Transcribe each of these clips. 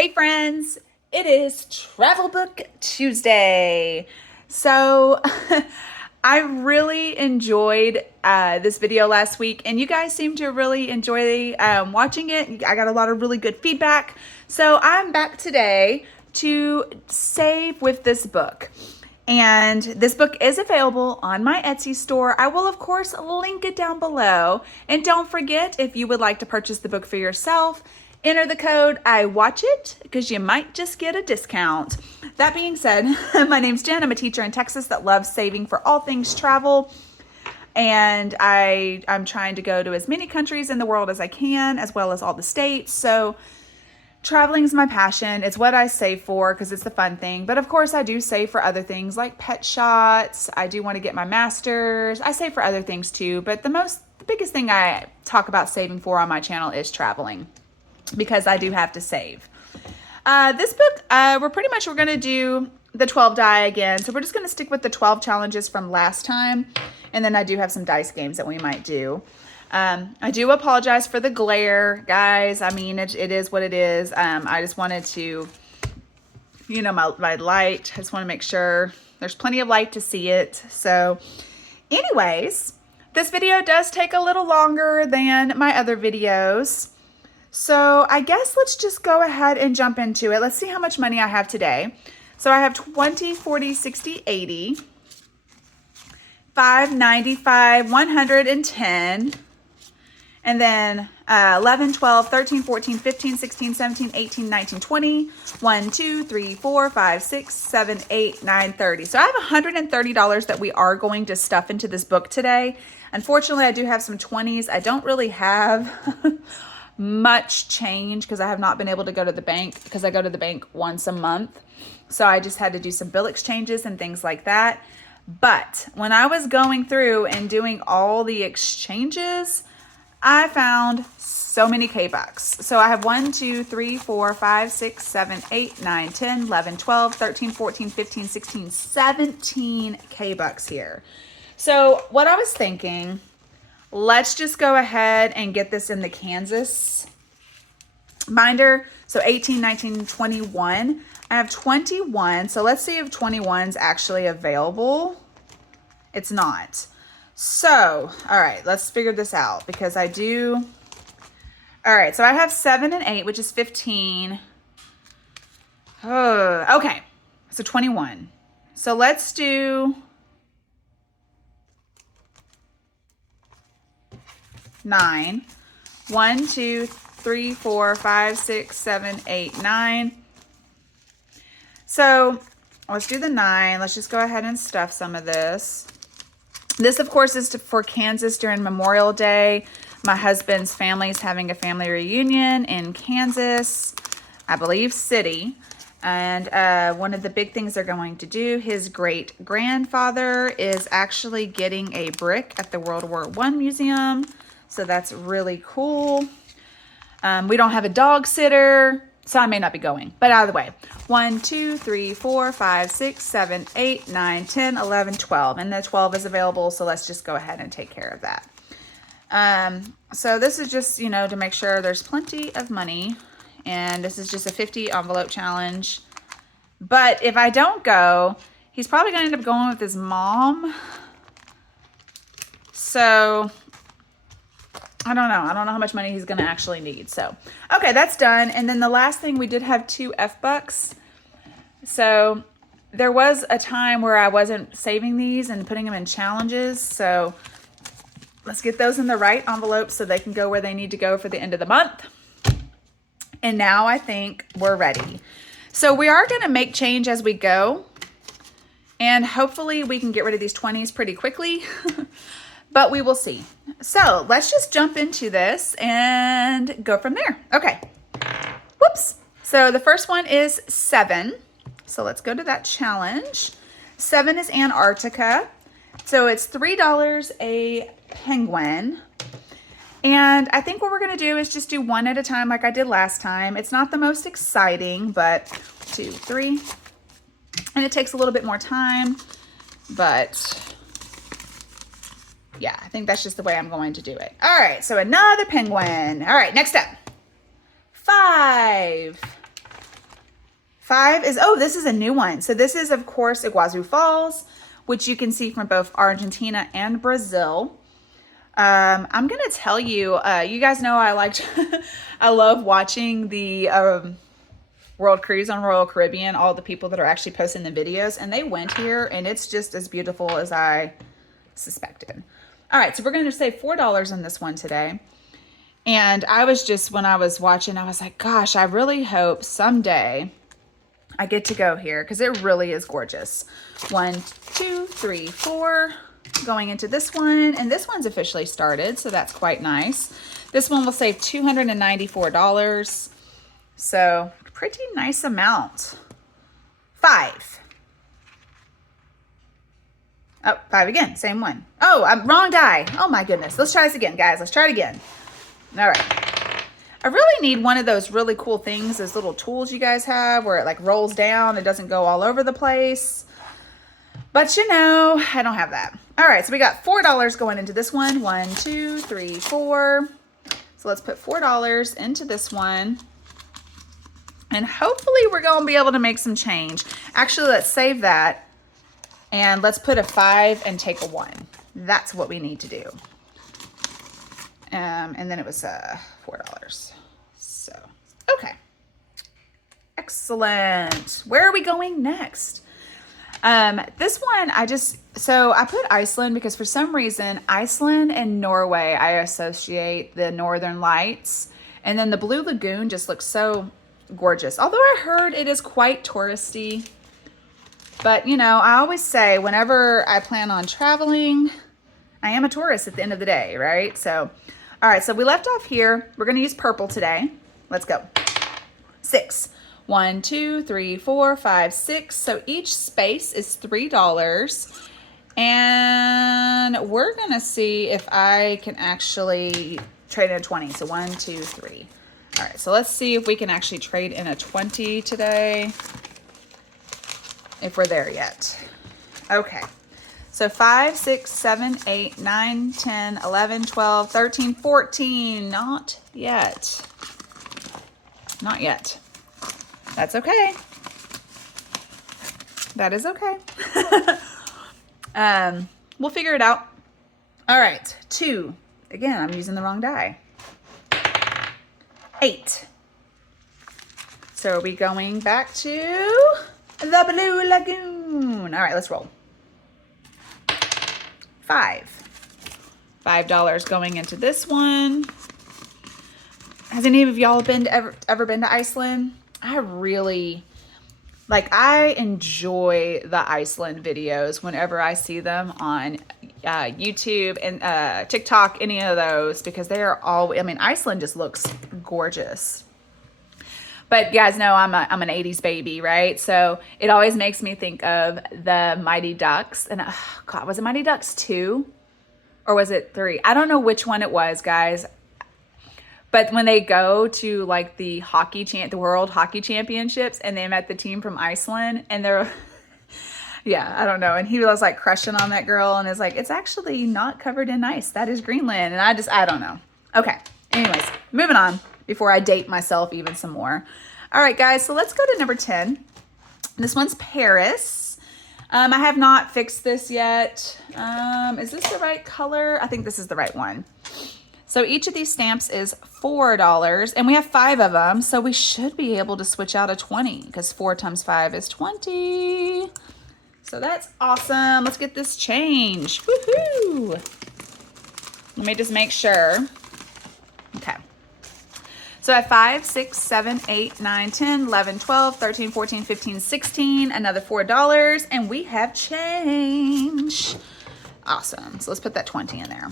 Hey friends, it is Travel Book Tuesday. So I really enjoyed this video last week, and you guys seem to really enjoy watching it. I got a lot of really good feedback. So I'm back today to save with this book. And this book is available on my Etsy store. I will, of course, link it down below. And don't forget, if you would like to purchase the book for yourself, enter the code IWATCHIT because you might just get a discount. That being said, my name's Jen. I'm a teacher in Texas that loves saving for all things travel. And I'm trying to go to as many countries in the world as I can, as well as all the states. So traveling is my passion. It's what I save for because it's the fun thing. But of course, I do save for other things like pet shots. I do want to get my master's. I save for other things too. But the biggest thing I talk about saving for on my channel is traveling, because I do have to save. This book, we're going to do the 12 die again. So we're just going to stick with the 12 challenges from last time. And then I do have some dice games that we might do. I do apologize for the glare, guys. I mean, it is what it is. I just wanted to, my light, I just want to make sure there's plenty of light to see it. So anyways, this video does take a little longer than my other videos. So I guess let's just go ahead and jump into it. Let's see how much money I have today. So I have 20, 40, 60, 80, 5, 95, 110, and then 11, 12, 13, 14, 15, 16, 17, 18, 19, 20, 1, 2, 3, 4, 5, 6, 7, 8, 9, 30. So I have $130 that we are going to stuff into this book today. Unfortunately, I do have some 20s. I don't really have much change because I have not been able to go to the bank because I go to the bank once a month. So I just had to do some bill exchanges and things like that. But when I was going through and doing all the exchanges, I found so many K-Bucks. So I have 1, 2, 3, 4, 5, 6, 7, 8, 9, 10, 11, 12, 13, 14, 15, 16, 17 K-Bucks here. So what I was thinking, let's just go ahead and get this in the Kansas binder. So 18, 19, 21. I have 21. So let's see if 21 is actually available. It's not. So, all right, let's figure this out because I do. All right, so I have 7 and 8, which is 15. Oh, okay, so 21. So let's do 9. 1, 2, 3, 4, 5, 6, 7, 8, 9. So let's do the 9. Let's just go ahead and stuff some of this. This, of course, is for Kansas during Memorial Day. My husband's family is having a family reunion in Kansas, I believe, city. And one of the big things they're going to do, his great-grandfather is actually getting a brick at the World War I Museum. So that's really cool. We don't have a dog sitter, so I may not be going. But out of the way. 1, 2, 3, 4, 5, 6, 7, 8, 9, 10, 11, 12. And the 12 is available, so let's just go ahead and take care of that. So this is just, to make sure there's plenty of money. And this is just a 50 envelope challenge. But if I don't go, he's probably going to end up going with his mom. So I don't know. I don't know how much money he's going to actually need. So, okay, that's done. And then the last thing, we did have 2 F-Bucks. So there was a time where I wasn't saving these and putting them in challenges. So let's get those in the right envelope so they can go where they need to go for the end of the month. And now I think we're ready. So we are going to make change as we go. And hopefully we can get rid of these 20s pretty quickly. But we will see. So let's just jump into this and go from there. Okay. Whoops. So the first one is 7. So let's go to that challenge. 7 is Antarctica. So it's $3 a penguin. And I think what we're going to do is just do one at a time like I did last time. It's not the most exciting, but 2, 3. And it takes a little bit more time, but yeah, I think that's just the way I'm going to do it. All right, so another penguin. All right, next up. 5. 5 is, oh, this is a new one. So this is, of course, Iguazu Falls, which you can see from both Argentina and Brazil. I'm going to tell you, you guys know I liked, I love watching the World Cruise on Royal Caribbean, all the people that are actually posting the videos, and they went here, and it's just as beautiful as I suspected. All right, so we're going to save $4 on this one today. And I was just, when I was watching, I was like, gosh, I really hope someday I get to go here because it really is gorgeous. 1, 2, 3, 4, going into this one. And this one's officially started, so that's quite nice. This one will save $294. So pretty nice amount. 5. Oh, 5 again, same one. Oh, I'm wrong die. Oh my goodness. Let's try this again, guys. Let's try it again. All right. I really need one of those really cool things, those little tools you guys have where it like rolls down. It doesn't go all over the place. But you know, I don't have that. All right, so we got $4 going into this one. 1, 2, 3, 4. So let's put $4 into this one. And hopefully we're going to be able to make some change. Actually, let's save that. And let's put a 5 and take a 1. That's what we need to do. And then it was $4. So, okay. Excellent. Where are we going next? This one, so I put Iceland because for some reason, Iceland and Norway, I associate the Northern Lights. And then the Blue Lagoon just looks so gorgeous. Although I heard it is quite touristy. But, you know, I always say whenever I plan on traveling, I am a tourist at the end of the day, right? So, all right, so we left off here. We're going to use purple today. Let's go. 6. 1, 2, 3, 4, 5, 6. So each space is $3. And we're going to see if I can actually trade in a 20. So 1, 2, 3. All right, so let's see if we can actually trade in a 20 today. If we're there yet. Okay. So 5, 6, 7, 8, 9, 10, 11, 12, 13, 14. Not yet. Not yet. That's okay. That is okay. We'll figure it out. All right. 2. Again, I'm using the wrong die. 8. So are we going back to the Blue Lagoon? All right, let's roll. 5. $5 going into this one. Has any of y'all ever been to Iceland? I really, I enjoy the Iceland videos whenever I see them on YouTube and TikTok, any of those, because they are all, I mean, Iceland just looks gorgeous. But you guys know I'm an 80s baby, right? So it always makes me think of the Mighty Ducks. And God, was it Mighty Ducks 2? Or was it 3? I don't know which one it was, guys. But when they go to like the World Hockey Championships and they met the team from Iceland and they're, yeah, I don't know. And he was like crushing on that girl and is like, it's actually not covered in ice. That is Greenland. And I don't know. Okay. Anyways, moving on before I date myself even some more. All right, guys, so let's go to number 10. This one's Paris. I have not fixed this yet. Is this the right color? I think this is the right one. So each of these stamps is $4, and we have 5 of them, so we should be able to switch out a 20 because 4 times 5 is 20. So that's awesome. Let's get this changed. Woohoo! Let me just make sure. Okay. So I have 5, 6, 7, 8, 9, 10, 11, 12, 13, 14, 15, 16, another $4, and we have change. Awesome. So let's put that 20 in there.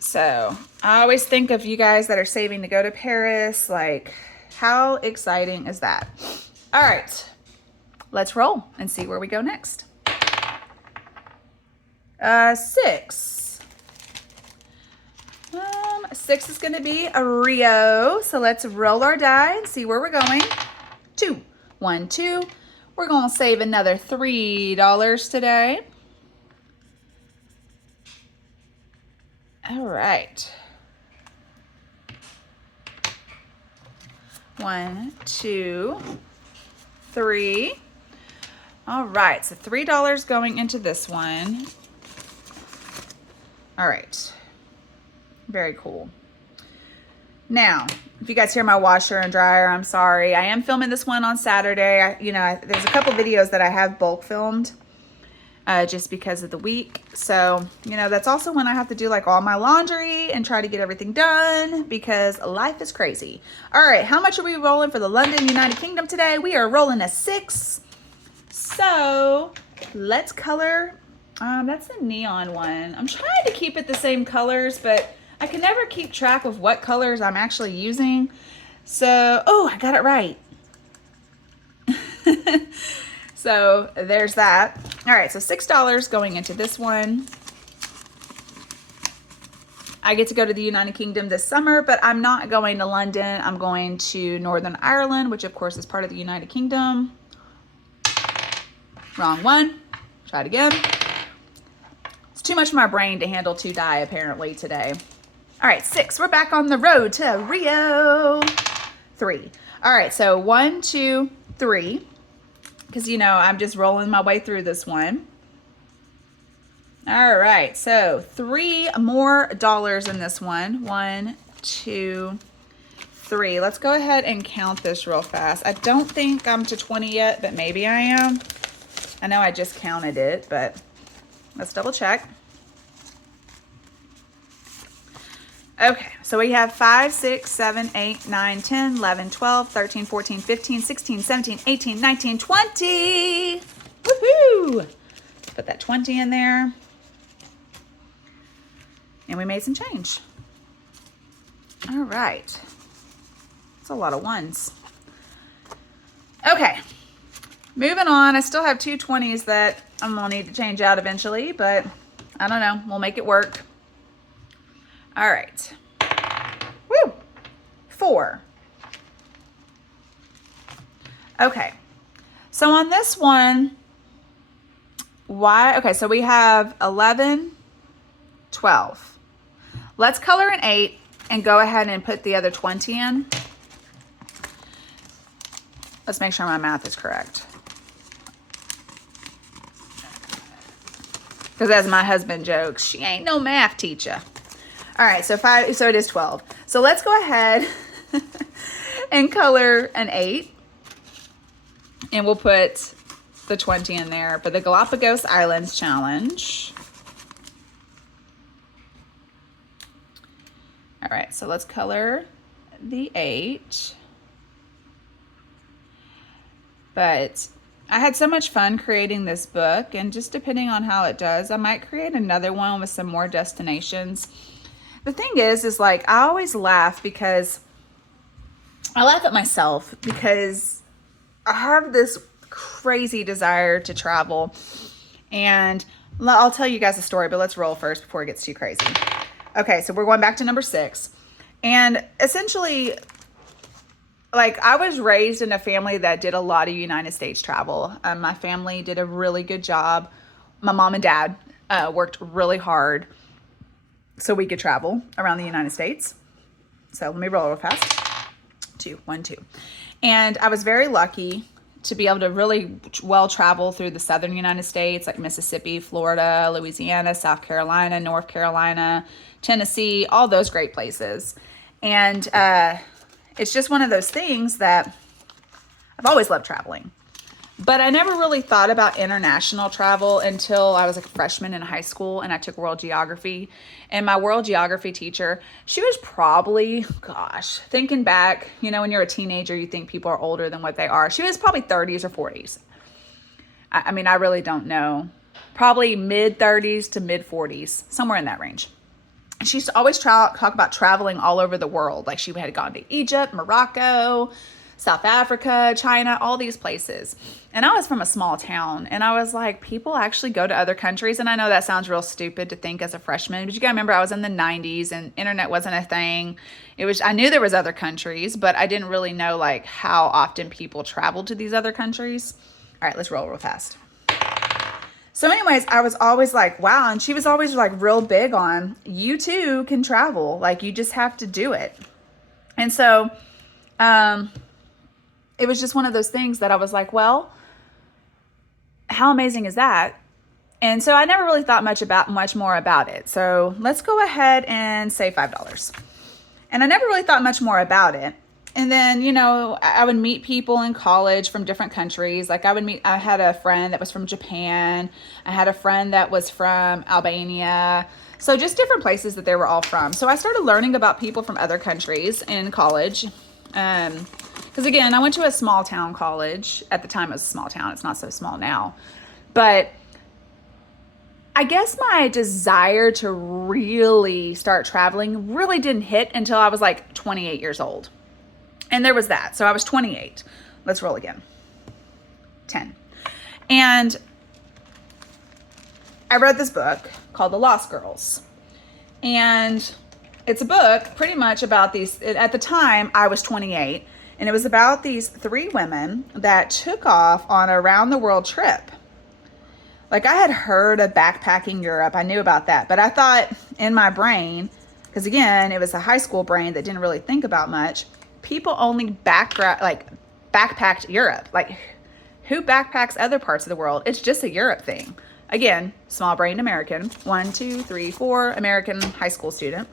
So I always think of you guys that are saving to go to Paris, like how exciting is that? All right, let's roll and see where we go next. 6. 6 is gonna be a Rio. So let's roll our die and see where we're going. 2, 1, 2. We're gonna save another $3 today. All right. 1, 2, 3. All right, so $3 going into this one. All right, very cool. Now, if you guys hear my washer and dryer, I'm sorry. I am filming this one on Saturday. There's a couple videos that I have bulk filmed just because of the week. So, that's also when I have to do like all my laundry and try to get everything done because life is crazy. All right, how much are we rolling for the London, United Kingdom today? We are rolling a 6. So let's color. That's a neon one. I'm trying to keep it the same colors, but I can never keep track of what colors I'm actually using. So, oh, I got it right. So there's that. All right, so $6 going into this one. I get to go to the United Kingdom this summer, but I'm not going to London. I'm going to Northern Ireland, which of course is part of the United Kingdom. Wrong one. Try it again. It's too much for my brain to handle 2 die apparently today. All right, 6. We're back on the road to Rio. 3. All right, so 1, 2, 3. Because, I'm just rolling my way through this one. All right, so $3 more in this one. 1, 2, 3. Let's go ahead and count this real fast. I don't think I'm to 20 yet, but maybe I am. I know I just counted it, but let's double check. Okay, so we have 5, 6, 7, 8, 9, 10, 11, 12, 13, 14, 15, 16, 17, 18, 19, 20. Woohoo! Put that 20 in there. And we made some change. All right. That's a lot of ones. Okay, moving on. I still have 2 20s that I'm gonna need to change out eventually, but I don't know. We'll make it work. All right. Woo! 4. Okay. So on this one, okay, so we have 11, 12. Let's color an 8 and go ahead and put the other 20 in. Let's make sure my math is correct. Because as my husband jokes, she ain't no math teacher. All right, so it is 12. So let's go ahead and color an 8. And we'll put the 20 in there for the Galapagos Islands Challenge. All right, so let's color the 8. But I had so much fun creating this book, and just depending on how it does, I might create another one with some more destinations. The thing is like, I always laugh because I laugh at myself because I have this crazy desire to travel. And I'll tell you guys a story, but let's roll first before it gets too crazy. Okay, so we're going back to number 6. And essentially, like, I was raised in a family that did a lot of United States travel. My family did a really good job. My mom and dad worked really hard so we could travel around the United States. So let me roll real fast. 2, 1, 2. And I was very lucky to be able to really well travel through the southern United States, like Mississippi, Florida, Louisiana, South Carolina, North Carolina, Tennessee, all those great places. And it's just one of those things that I've always loved traveling. But I never really thought about international travel until I was like a freshman in high school and I took world geography. And my world geography teacher, she was probably, gosh, thinking back, when you're a teenager, you think people are older than what they are. She was probably 30s or 40s. I mean, I really don't know. Probably mid 30s to mid 40s, somewhere in that range. She used to always talk about traveling all over the world. Like she had gone to Egypt, Morocco, South Africa, China, all these places. And I was from a small town and I was like, people actually go to other countries. And I know that sounds real stupid to think as a freshman, but you gotta remember I was in the 90s and internet wasn't a thing. I knew there was other countries, but I didn't really know like how often people traveled to these other countries. All right, let's roll real fast. So anyways, I was always like, wow. And she was always like real big on, you too can travel. Like you just have to do it. And so, it was just one of those things that I was like, well, how amazing is that? And so I never really thought much more about it. So let's go ahead and say $5. And I never really thought much more about it. And then, you know, I would meet people in college from different countries. Like I had a friend that was from Japan. I had a friend that was from Albania. So just different places that they were all from. So I started learning about people from other countries in college. Because again, I went to a small town college. At the time it was a small town. It's not so small now. But I guess my desire to really start traveling really didn't hit until I was like 28 years old. And there was that. So I was 28. Let's roll again. 10. And I read this book called The Lost Girls. And it's a book pretty much about these, at the time I was 28, and it was about these 3 women that took off on a around the world trip. Like I had heard of backpacking Europe. I knew about that, but I thought in my brain, because again, it was a high school brain that didn't really think about much. People only backpacked Europe. Like who backpacks other parts of the world? It's just a Europe thing. Again, small brained American, 1, 2, 3, 4 American high school student.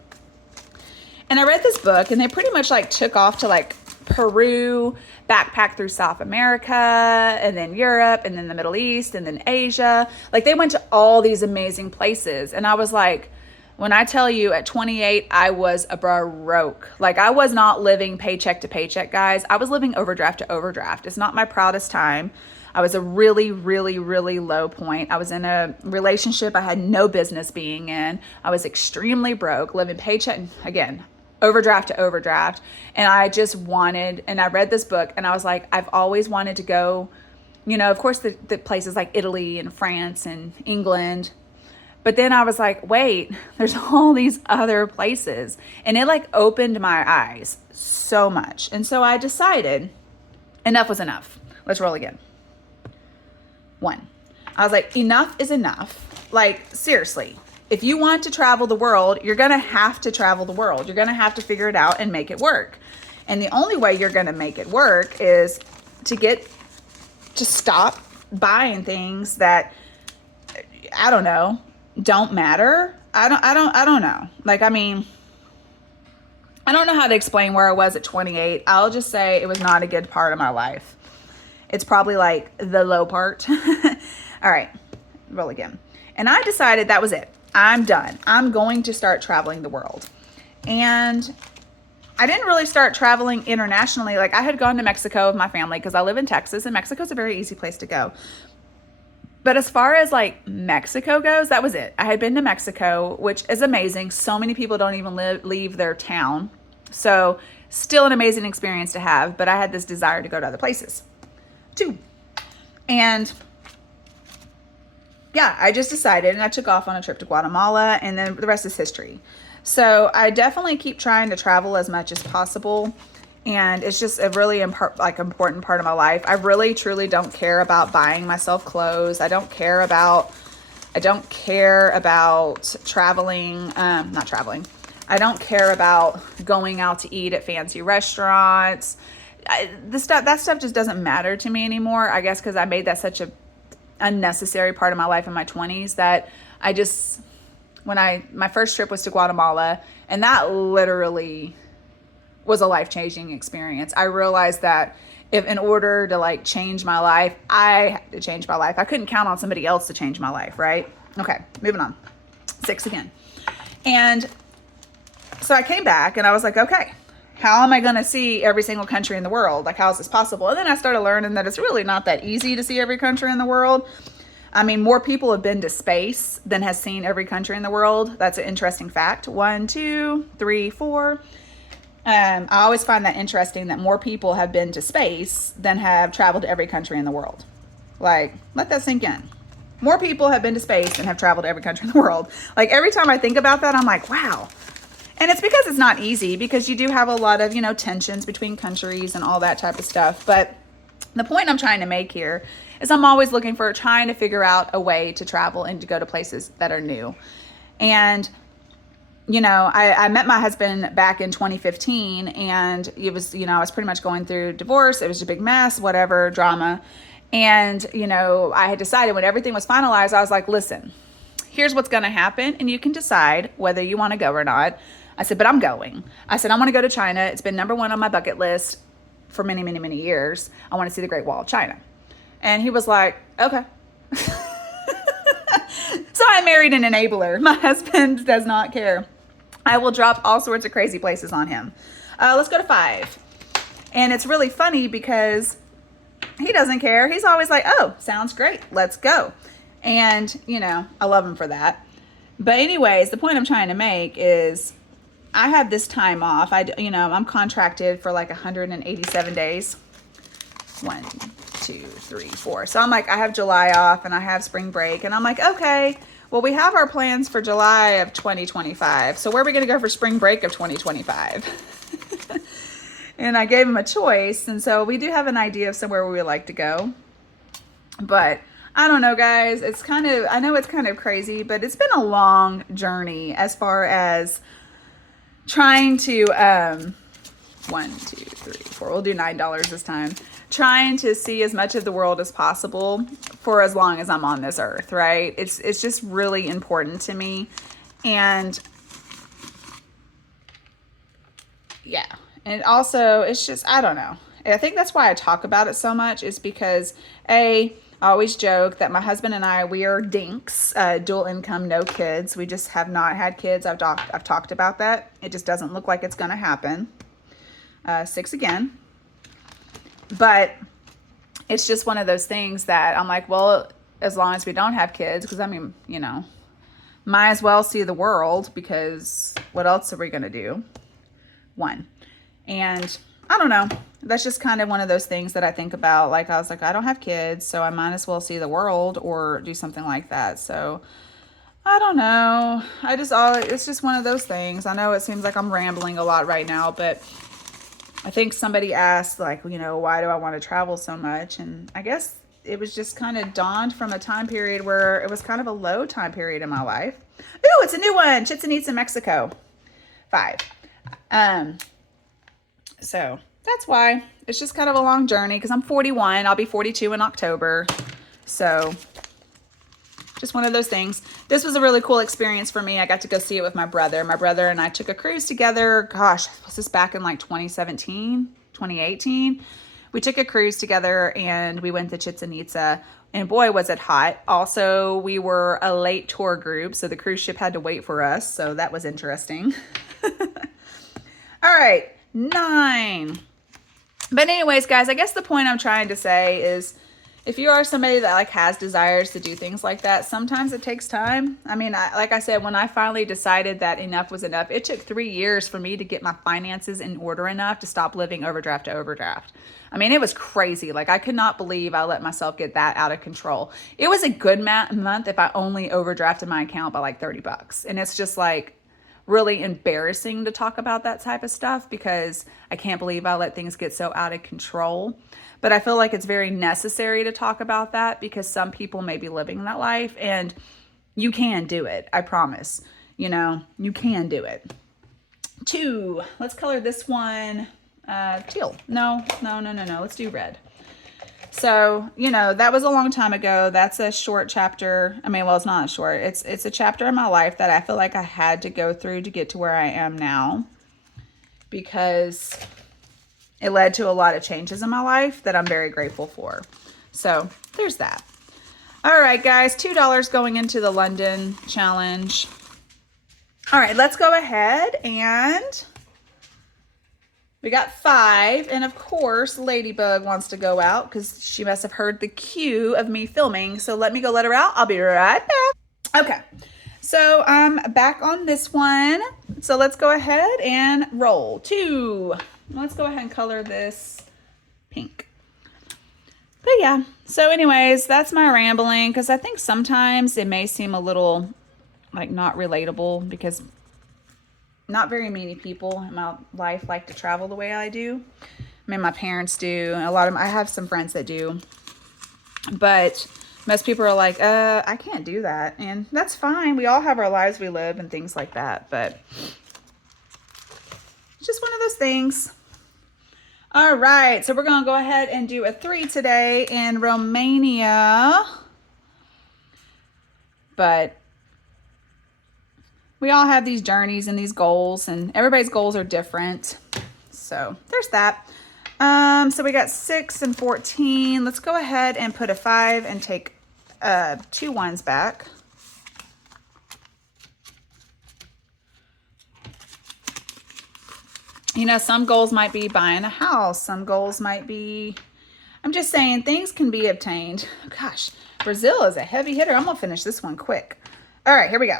And I read this book and they pretty much like took off to like Peru, backpacked through South America, and then Europe, and then the Middle East, and then Asia. Like they went to all these amazing places. And I was like, when I tell you at 28, I was broke. Like I was not living paycheck to paycheck, guys. I was living overdraft to overdraft. It's not my proudest time. I was a really, really, really low point. I was in a relationship I had no business being in. I was extremely broke, living paycheck, again, overdraft to overdraft. And I just wanted, and I read this book and I was like, I've always wanted to go, you know, of course the places like Italy and France and England. But then I was like, wait, there's all these other places. And it like opened my eyes so much. And so I decided enough was enough. Let's roll again. 1. I was like, enough is enough. Like, seriously, if you want to travel the world, you're going to have to travel the world. You're going to have to figure it out and make it work. And the only way you're going to make it work is to stop buying things that, I don't know, don't matter. I don't know. Like, I mean, I don't know how to explain where I was at 28. I'll just say it was not a good part of my life. It's probably like the low part. All right, roll again. And I decided that was it. I'm done. I'm going to start traveling the world. And I didn't really start traveling internationally. Like I had gone to Mexico with my family because I live in Texas and Mexico's a very easy place to go. But as far as like Mexico goes, that was it. I had been to Mexico, which is amazing. So many people don't even leave their town. So still an amazing experience to have. But I had this desire to go to other places too. And yeah, I just decided and I took off on a trip to Guatemala, and then the rest is history. So I definitely keep trying to travel as much as possible. And it's just a really important part of my life. I really, truly don't care about buying myself clothes. I don't care about traveling, not traveling. I don't care about going out to eat at fancy restaurants. That stuff just doesn't matter to me anymore. I guess because I made that such a unnecessary part of my life in my 20s that I just, my first trip was to Guatemala, and that literally was a life-changing experience. I realized that if in order to like change my life, I had to change my life. I couldn't count on somebody else to change my life, right? Okay, moving on. 6 again. And so I came back and I was like, okay, how am I going to see every single country in the world? Like, how is this possible? And then I started learning that it's really not that easy to see every country in the world. I mean, more people have been to space than has seen every country in the world. That's an interesting fact. 1, 2, 3, 4. I always find that interesting that more people have been to space than have traveled to every country in the world. Like, let that sink in. More people have been to space than have traveled to every country in the world. Like, every time I think about that, I'm like, wow. And it's because it's not easy, because you do have a lot of, tensions between countries and all that type of stuff. But the point I'm trying to make here is I'm always trying to figure out a way to travel and to go to places that are new. And I met my husband back in 2015, and it was, I was pretty much going through divorce. It was a big mess, whatever, drama. And, I had decided when everything was finalized, I was like, listen, here's what's going to happen, and you can decide whether you want to go or not. I said, but I'm going. I said, I want to go to China. It's been number one on my bucket list for many, many, many years. I want to see the Great Wall of China. And he was like, okay. So I married an enabler. My husband does not care. I will drop all sorts of crazy places on him. Let's go to 5. And it's really funny because he doesn't care. He's always like, oh, sounds great. Let's go. And, I love him for that. But anyways, the point I'm trying to make is I have this time off. I'm contracted for like 187 days. 1, 2, 3, 4. So I'm like, I have July off and I have spring break. And I'm like, okay, well, we have our plans for July of 2025. So where are we going to go for spring break of 2025? And I gave him a choice. And so we do have an idea of somewhere we would like to go. But I don't know, guys. I know it's kind of crazy, but it's been a long journey as far as trying to, 1, 2, 3, 4, we'll do $9 this time. Trying to see as much of the world as possible for as long as I'm on this earth, right? It's just really important to me. And yeah. And also, it's just, I don't know. I think that's why I talk about it so much, is because I always joke that my husband and I, we are dinks, dual income, no kids. We just have not had kids. I've talked about that. It just doesn't look like it's going to happen. 6 again. But it's just one of those things that I'm like, well, as long as we don't have kids, because might as well see the world, because what else are we going to do? 1. And I don't know. That's just kind of one of those things that I think about. Like, I was like, I don't have kids, so I might as well see the world or do something like that. So I don't know. It's just one of those things. I know it seems like I'm rambling a lot right now, but I think somebody asked, like, why do I want to travel so much? And I guess it was just kind of dawned from a time period where it was kind of a low time period in my life. Ooh, it's a new one. Chichen Itza, Mexico. 5. So that's why. It's just kind of a long journey because I'm 41. I'll be 42 in October. So just one of those things. This was a really cool experience for me. I got to go see it with my brother. My brother and I took a cruise together. Gosh, was this back in like 2017, 2018? We took a cruise together and we went to Chichen Itza, and boy, was it hot. Also, we were a late tour group, so the cruise ship had to wait for us. So that was interesting. All right, 9. But anyways, guys, I guess the point I'm trying to say is, if you are somebody that like has desires to do things like that, sometimes it takes time. I mean, like I said, when I finally decided that enough was enough, it took 3 years for me to get my finances in order enough to stop living overdraft to overdraft. I mean, it was crazy. Like, I could not believe I let myself get that out of control. It was a good month if I only overdrafted my account by like $30. And it's just like really embarrassing to talk about that type of stuff because I can't believe I let things get so out of control. But I feel like it's very necessary to talk about that because some people may be living that life and you can do it. I promise. You can do it. 2, let's color this one teal. No. Let's do red. So, that was a long time ago. That's a short chapter. I mean, well, it's not short. It's a chapter in my life that I feel like I had to go through to get to where I am now because it led to a lot of changes in my life that I'm very grateful for. So there's that. All right, guys, $2 going into the London challenge. All right, let's go ahead and we got 5. And of course, Ladybug wants to go out because she must have heard the cue of me filming. So let me go let her out. I'll be right back. Okay, so I'm back on this one. So let's go ahead and roll. 2. Let's go ahead and color this pink. But yeah, so anyways, that's my rambling because I think sometimes it may seem a little like not relatable because not very many people in my life like to travel the way I do. I mean, my parents do. I have some friends that do. But Most people are like, I can't do that. And that's fine. We all have our lives we live and things like that. But it's just one of those things. All right. So we're going to go ahead and do a 3 today in Romania. But we all have these journeys and these goals, and everybody's goals are different. So there's that. So we got 6 and 14. Let's go ahead and put a 5 and take 2 ones back. You know, some goals might be buying a house. Some goals might be, I'm just saying, things can be obtained. Gosh, Brazil is a heavy hitter. I'm going to finish this one quick. All right, here we go.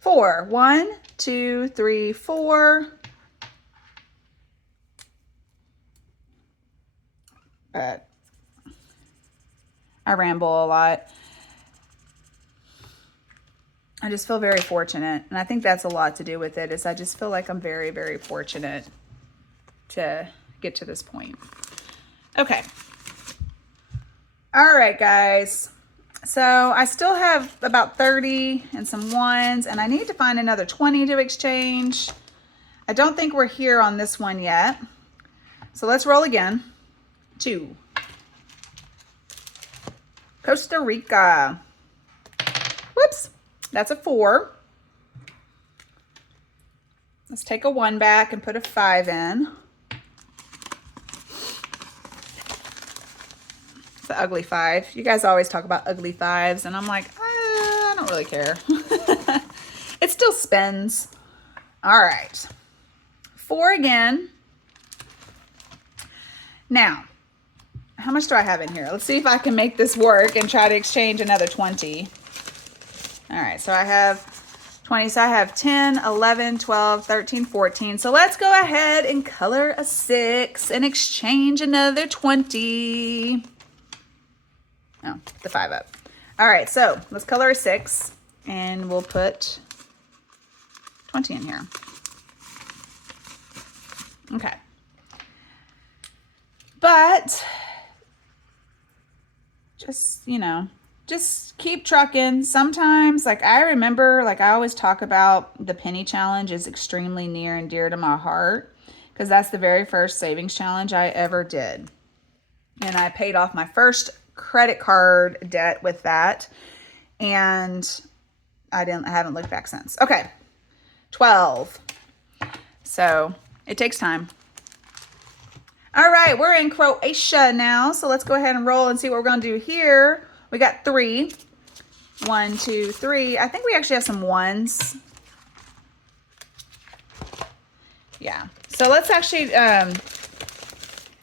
4. 1, 2, 3, 4. I ramble a lot. I just feel very fortunate. And I think that's a lot to do with it, is I just feel like I'm very, very fortunate to get to this point. Okay. All right, guys. So I still have about 30 and some ones, and I need to find another 20 to exchange. I don't think we're here on this one yet. So let's roll again. 2. Costa Rica. Whoops. That's a 4. Let's take a 1 back and put a 5 in. It's an ugly 5. You guys always talk about ugly 5s, and I'm like, I don't really care. It still spins. All right. 4 again. Now, how much do I have in here? Let's see if I can make this work and try to exchange another 20. All right, so I have 20. So I have 10, 11, 12, 13, 14. So let's go ahead and color a 6 and exchange another 20. Oh, the 5 up. All right, so let's color a 6, and we'll put 20 in here. Okay. But just, you know, just keep trucking. Sometimes, like, I remember, like, I always talk about the penny challenge is extremely near and dear to my heart, because that's the very first savings challenge I ever did. And I paid off my first credit card debt with that, and I haven't looked back since. Okay. 12. So it takes time. All right, we're in Croatia now, so let's go ahead and roll and see what we're going to do here. We got 3. 1, 2, 3. I think we actually have some 1s. Yeah. So let's actually,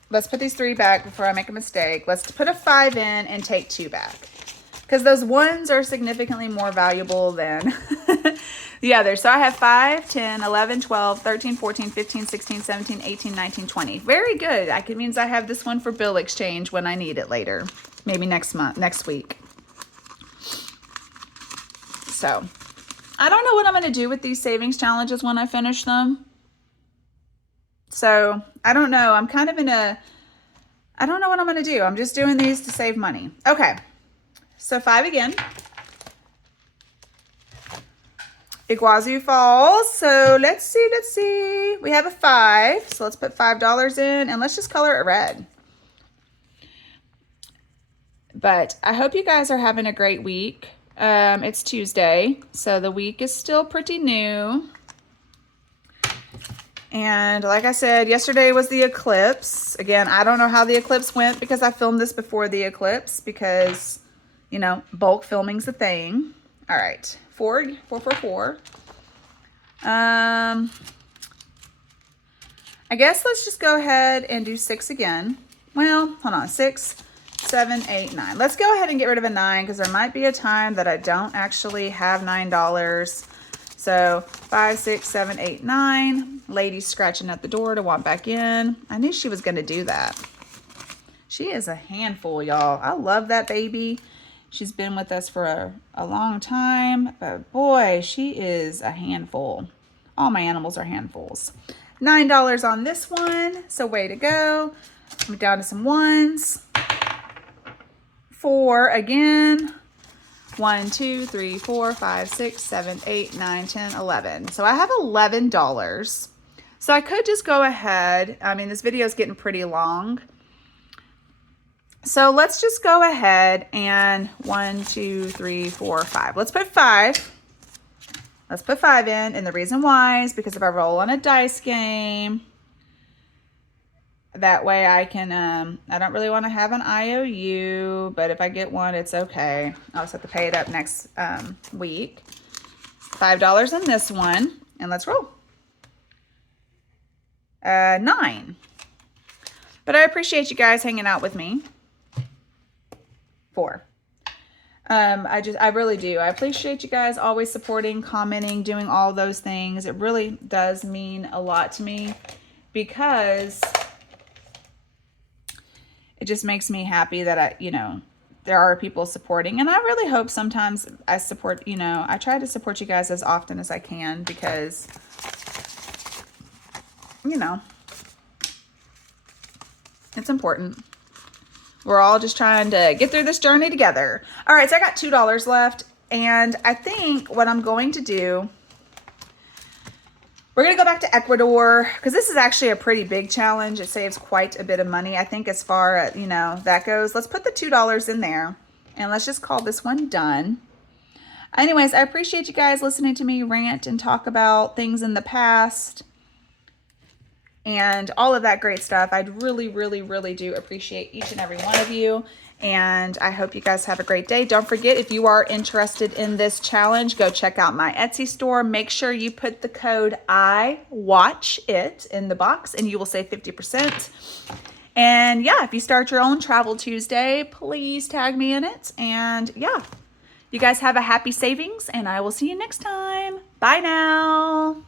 let's put these 3 back before I make a mistake. Let's put a 5 in and take 2 back, because those 1s are significantly more valuable than the others. So I have 5, 10, 11, 12, 13, 14, 15, 16, 17, 18, 19, 20. Very good. It means I have this one for bill exchange when I need it later. Maybe next week. So I don't know what I'm going to do with these savings challenges when I finish them. So I don't know. I'm kind of I don't know what I'm going to do. I'm just doing these to save money. Okay. So 5 again. Iguazu Falls. So let's see. We have a 5. So let's put $5 in, and let's just color it red. But I hope you guys are having a great week. It's Tuesday, so the week is still pretty new. And like I said, yesterday was the eclipse. Again, I don't know how the eclipse went, because I filmed this before the eclipse, because, you know, bulk filming's the thing. All right, 4. I guess let's just go ahead and do 6 again. Well, hold on, 6, 7, 8, 9. Let's go ahead and get rid of a 9, because there might be a time that I don't actually have $9. So 5, 6, 7, 8, 9. Lady's scratching at the door to walk back in. I knew she was going to do that. She is a handful, y'all. I love that baby. She's been with us for a long time, but boy, she is a handful. All my animals are handfuls. $9 on this one, so way to go. I'm down to some 1s. for, again, 1, 2, 3, 4, 5, 6, 7, 8, 9, 10, 11. So I have $11. So I could just go ahead. I mean, this video is getting pretty long. So let's just go ahead and 1, 2, 3, 4, 5. Let's put 5. Let's put 5 in. And the reason why is because if I roll on a dice game, that way I can, I don't really want to have an IOU, but if I get one, it's okay. I'll just have to pay it up next week. $5 in this one, and let's roll. 9. But I appreciate you guys hanging out with me. 4. I really do. I appreciate you guys always supporting, commenting, doing all those things. It really does mean a lot to me because it just makes me happy that there are people supporting. And I really hope sometimes I support, I try to support you guys as often as I can because, it's important. We're all just trying to get through this journey together. All right, so I got $2 left. And I think what I'm going to do, we're going to go back to Ecuador because this is actually a pretty big challenge. It saves quite a bit of money, I think, as far as, that goes. Let's put the $2 in there and let's just call this one done. Anyways, I appreciate you guys listening to me rant and talk about things in the past and all of that great stuff. I really, really, really do appreciate each and every one of you. And I hope you guys have a great day. Don't forget, if you are interested in this challenge, go check out my Etsy store. Make sure you put the code IWATCHIT in the box and you will save 50%. And yeah, if you start your own Travel Tuesday, please tag me in it. And yeah, you guys have a happy savings and I will see you next time. Bye now.